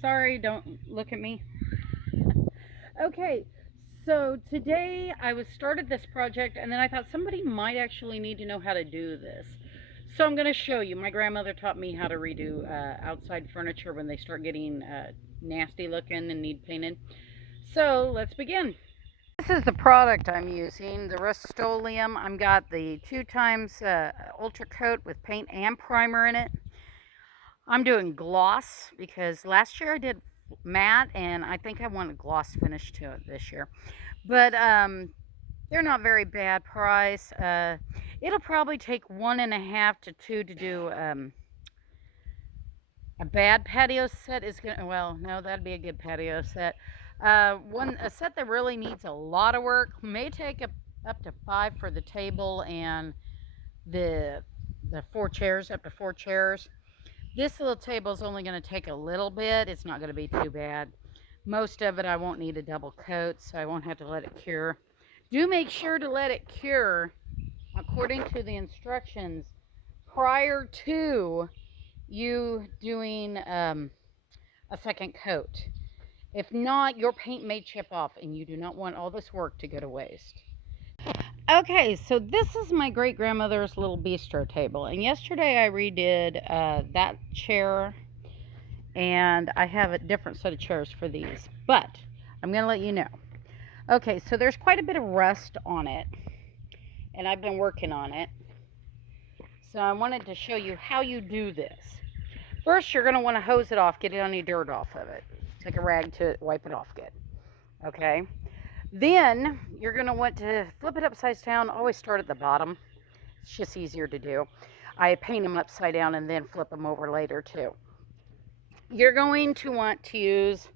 Sorry, don't look at me. Okay, so today I started this project and then I thought somebody might actually need to know how to do this. So I'm going to show you. My grandmother taught me how to redo outside furniture when they start getting nasty looking and need painted. So let's begin. This is the product I'm using, the Rust-Oleum. I've got the 2x Ultra Coat with paint and primer in it. I'm doing gloss because last year I did matte and I think I want a gloss finish to it this year. But they're not very bad price. It'll probably take 1.5 to 2 to do a bad patio set is gonna, well, no, that'd be a good patio set. A set that really needs a lot of work may take up to 5 for the table and the 4 chairs, up to 4 chairs. This little table is only going to take a little bit. It's not going to be too bad. Most of it I won't need a double coat, so I won't have to let it cure. Do make sure to let it cure according to the instructions prior to you doing a second coat. If not, your paint may chip off and you do not want all this work to go to waste. Okay, so this is my great-grandmother's little bistro table, and yesterday I redid that chair, and I have a different set of chairs for these, but I'm going to let you know. Okay, so there's quite a bit of rust on it, and I've been working on it, so I wanted to show you how you do this. First, you're going to want to hose it off, get any dirt off of it. Take a rag to wipe it off good, okay? Then you're going to want to flip it upside down. Always start at the bottom. It's just easier to do. I paint them upside down and then flip them over later too. You're going to want to use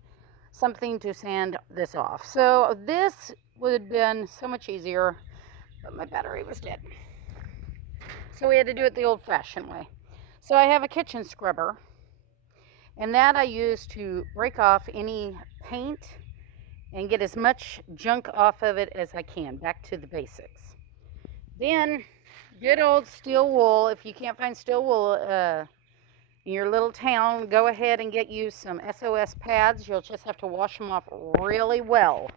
something to sand this off. So this would have been so much easier, but my battery was dead. So we had to do it the old-fashioned way. So I have a kitchen scrubber, and that I use to break off any paint and get as much junk off of it as I can, back to the basics. Then, good old steel wool. If you can't find steel wool in your little town, go ahead and get you some SOS pads. You'll just have to wash them off really well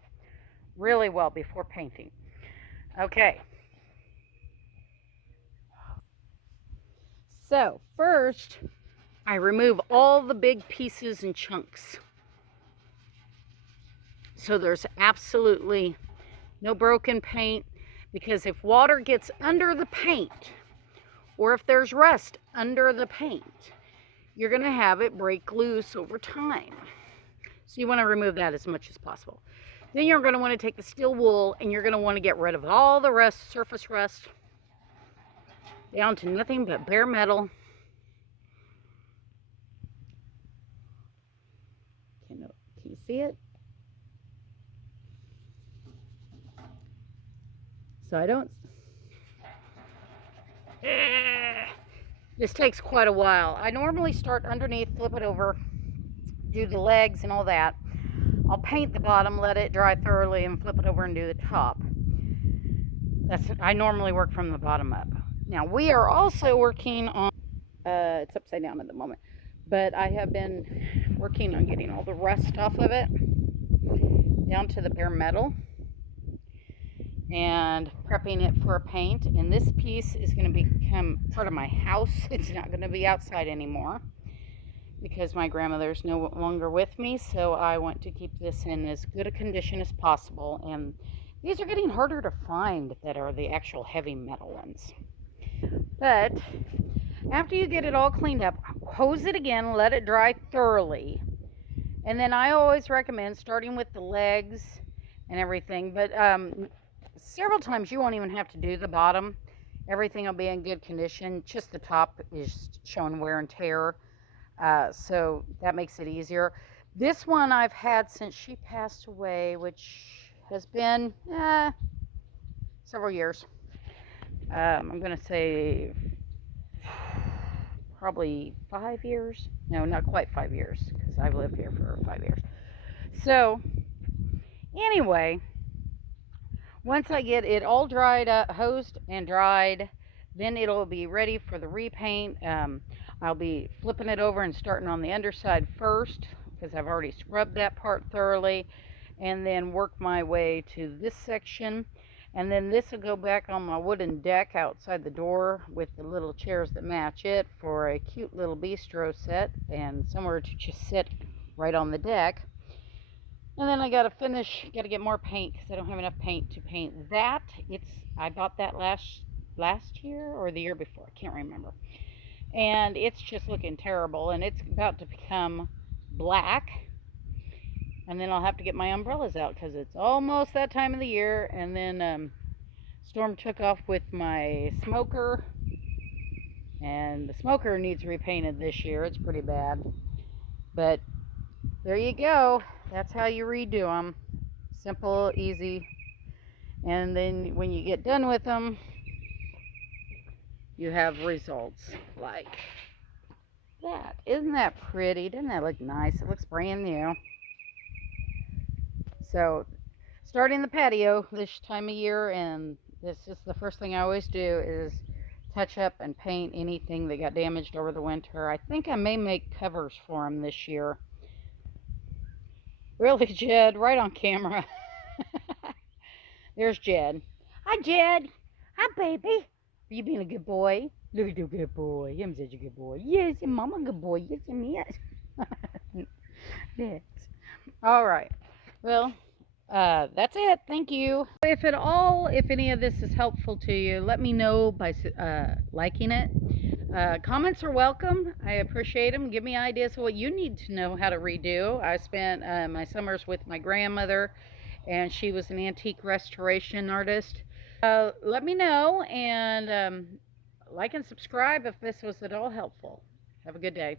before painting. Okay. So, first, I remove all the big pieces and chunks. So there's absolutely no broken paint, because if water gets under the paint or if there's rust under the paint, you're going to have it break loose over time. So you want to remove that as much as possible. Then you're going to want to take the steel wool and you're going to want to get rid of all the rust, surface rust, down to nothing but bare metal. Can you see it? So I don't, this takes quite a while. I normally start underneath, flip it over, do the legs and all that. I'll paint the bottom, let it dry thoroughly, and flip it over and do the top. I normally work from the bottom up. Now we are also working on, it's upside down at the moment, but I have been working on getting all the rust off of it, down to the bare metal, and prepping it for a paint. And this piece is going to become part of my house. It's not going to be outside anymore because my grandmother's no longer with me, so I want to keep this in as good a condition as possible. And these are getting harder to find that are the actual heavy metal ones. But after you get it all cleaned up, hose it again, let it dry thoroughly. And then I always recommend starting with the legs and everything, but several times you won't even have to do the bottom. Everything will be in good condition. Just the top is showing wear and tear. So that makes it easier. This one I've had since she passed away, which has been several years. I'm going to say probably 5 years. No, not quite 5 years, because I've lived here for 5 years. So anyway, once I get it all dried up, hosed and dried, then it'll be ready for the repaint. I'll be flipping it over and starting on the underside first because I've already scrubbed that part thoroughly, and then work my way to this section. And then this will go back on my wooden deck outside the door with the little chairs that match it for a cute little bistro set and somewhere to just sit right on the deck. And then I got to get more paint because I don't have enough paint to paint that. I bought that last year or the year before, I can't remember. And it's just looking terrible, and it's about to become black. And then I'll have to get my umbrellas out because it's almost that time of the year. And then Storm took off with my smoker, and the smoker needs repainted this year. It's pretty bad, but there you go. That's how you redo them. Simple, easy. And then when you get done with them, you have results like that. Isn't that pretty? Doesn't that look nice? It looks brand new. So, starting the patio this time of year, and this is the first thing I always do is touch up and paint anything that got damaged over the winter. I think I may make covers for them this year. Really, Jed? Right on camera. There's Jed. Hi, Jed. Hi, baby. Are you being a good boy? Look at the good boy. I'm such a good boy. Yes, your mama good boy. Yes, I'm yes. Yes. All right. Well, that's it. Thank you. If any of this is helpful to you, let me know by liking it. Comments are welcome. I appreciate them. Give me ideas of what you need to know how to redo. I spent my summers with my grandmother, and she was an antique restoration artist. Let me know, and like and subscribe if this was at all helpful. Have a good day.